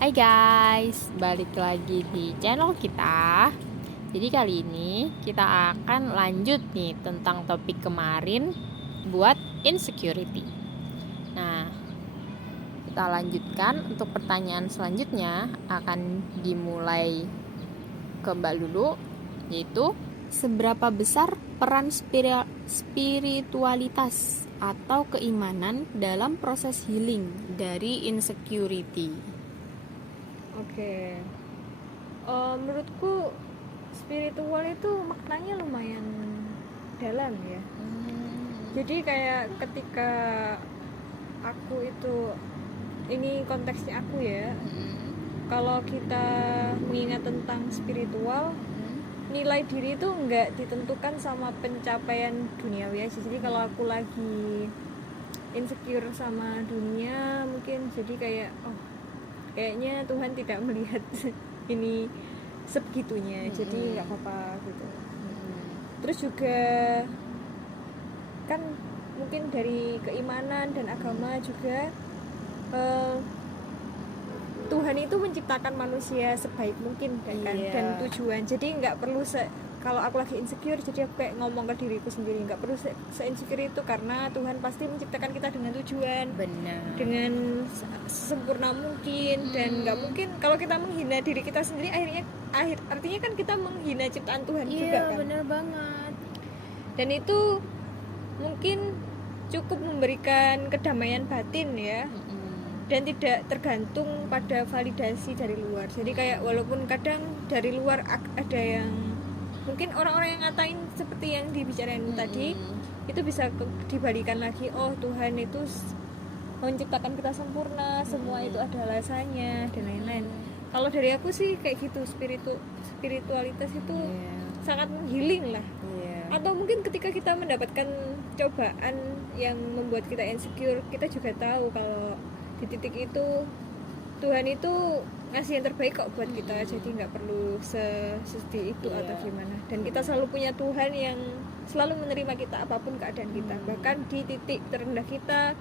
Hai guys, balik lagi di channel kita. Jadi kali ini kita akan lanjut nih tentang topik kemarin buat insecurity. Nah, kita lanjutkan untuk pertanyaan selanjutnya akan dimulai ke Mbak Lulu, yaitu seberapa besar peran spiritualitas atau keimanan dalam proses healing dari insecurity? Oke, menurutku spiritual itu maknanya lumayan dalam ya. Jadi kayak ketika aku itu, ini konteksnya aku ya, kalau kita mengingat tentang spiritual, nilai diri itu nggak ditentukan sama pencapaian duniawi aja. Jadi kalau aku lagi insecure sama dunia, mungkin jadi kayak kayaknya Tuhan tidak melihat ini sebegitunya, jadi nggak apa-apa gitu. Terus juga kan mungkin dari keimanan dan agama juga, Tuhan itu menciptakan manusia sebaik mungkin dan tujuan. Jadi nggak perlu kalau aku lagi insecure, jadi aku kayak ngomong ke diriku sendiri, nggak perlu se-insecure itu, karena Tuhan pasti menciptakan kita dengan tujuan. Benar. Dengan sempurna mungkin. Dan nggak mungkin kalau kita menghina diri kita sendiri, artinya kan kita menghina ciptaan Tuhan juga kan. Benar banget. Dan itu mungkin cukup memberikan kedamaian batin ya, dan tidak tergantung pada validasi dari luar. Jadi kayak walaupun kadang dari luar ada yang mungkin orang-orang yang ngatain seperti yang dibicarain tadi, itu bisa dibalikan lagi, oh Tuhan itu menciptakan kita sempurna, semua itu ada alasannya dan lain-lain. Kalau dari aku sih kayak gitu, spiritualitas itu sangat healing lah. Atau mungkin ketika kita mendapatkan cobaan yang membuat kita insecure, kita juga tahu kalau di titik itu Tuhan itu ngasih yang terbaik kok buat kita. Jadi nggak perlu sedih itu atau gimana. Dan kita selalu punya Tuhan yang selalu menerima kita apapun keadaan kita. Bahkan di titik terendah kita,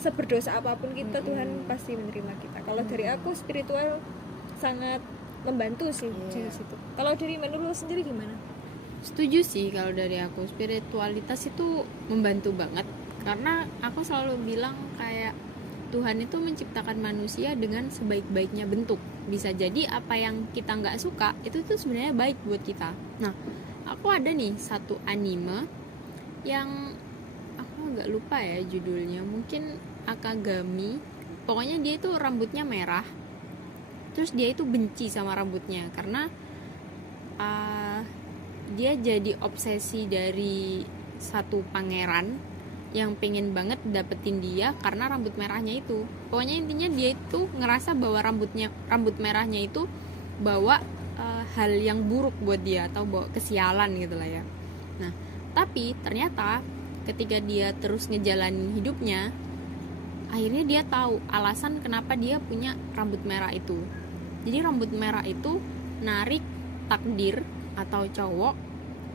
seberdosa apapun kita, Tuhan pasti menerima kita. Kalau dari aku, spiritual sangat membantu sih di situ. Kalau dari menurut sendiri gimana? Setuju sih kalau dari aku, spiritualitas itu membantu banget. Karena aku selalu bilang kayak Tuhan itu menciptakan manusia dengan sebaik-baiknya bentuk. Bisa jadi apa yang kita nggak suka itu tuh sebenarnya baik buat kita. Nah, aku ada nih satu anime yang aku agak lupa ya judulnya, mungkin Akagami. Pokoknya dia itu rambutnya merah, terus dia itu benci sama rambutnya karena dia jadi obsesi dari satu pangeran yang pengen banget dapetin dia karena rambut merahnya itu. Pokoknya intinya dia itu ngerasa bahwa rambut merahnya itu bawa hal yang buruk buat dia atau bawa kesialan gitu lah ya. Nah, tapi ternyata ketika dia terus ngejalanin hidupnya, akhirnya dia tahu alasan kenapa dia punya rambut merah itu. Jadi rambut merah itu narik takdir atau cowok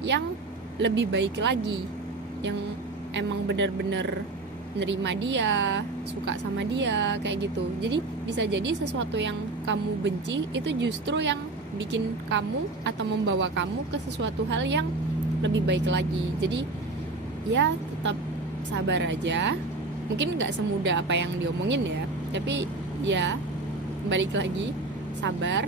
yang lebih baik lagi, yang emang benar-benar nerima dia, suka sama dia, kayak gitu. Jadi bisa jadi sesuatu yang kamu benci itu justru yang bikin kamu atau membawa kamu ke sesuatu hal yang lebih baik lagi. Jadi ya tetap sabar aja. Mungkin gak semudah apa yang diomongin ya, tapi ya balik lagi, sabar,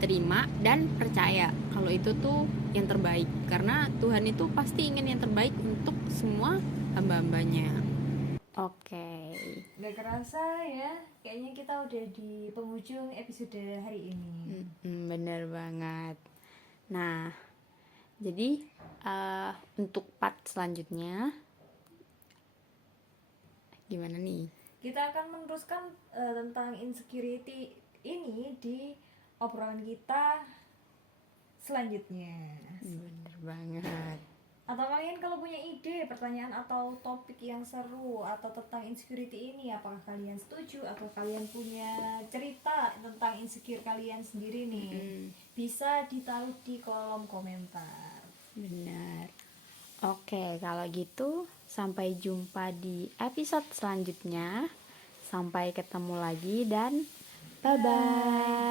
terima, dan percaya kalau itu tuh yang terbaik. Karena Tuhan itu pasti ingin yang terbaik untuk semua hamba-hambanya. Oke. Gak kerasa ya, kayaknya kita udah di penghujung episode hari ini. Bener banget. Nah, jadi untuk part selanjutnya gimana nih? Kita akan meneruskan tentang insecurity ini di obrolan kita selanjutnya. Bener banget. Atau kalian kalau punya ide, pertanyaan atau topik yang seru atau tentang insecurity ini, apakah kalian setuju atau kalian punya cerita tentang insecure kalian sendiri nih, bisa ditaruh di kolom komentar. Benar. Oke, kalau gitu sampai jumpa di episode selanjutnya. Sampai ketemu lagi dan Bye bye.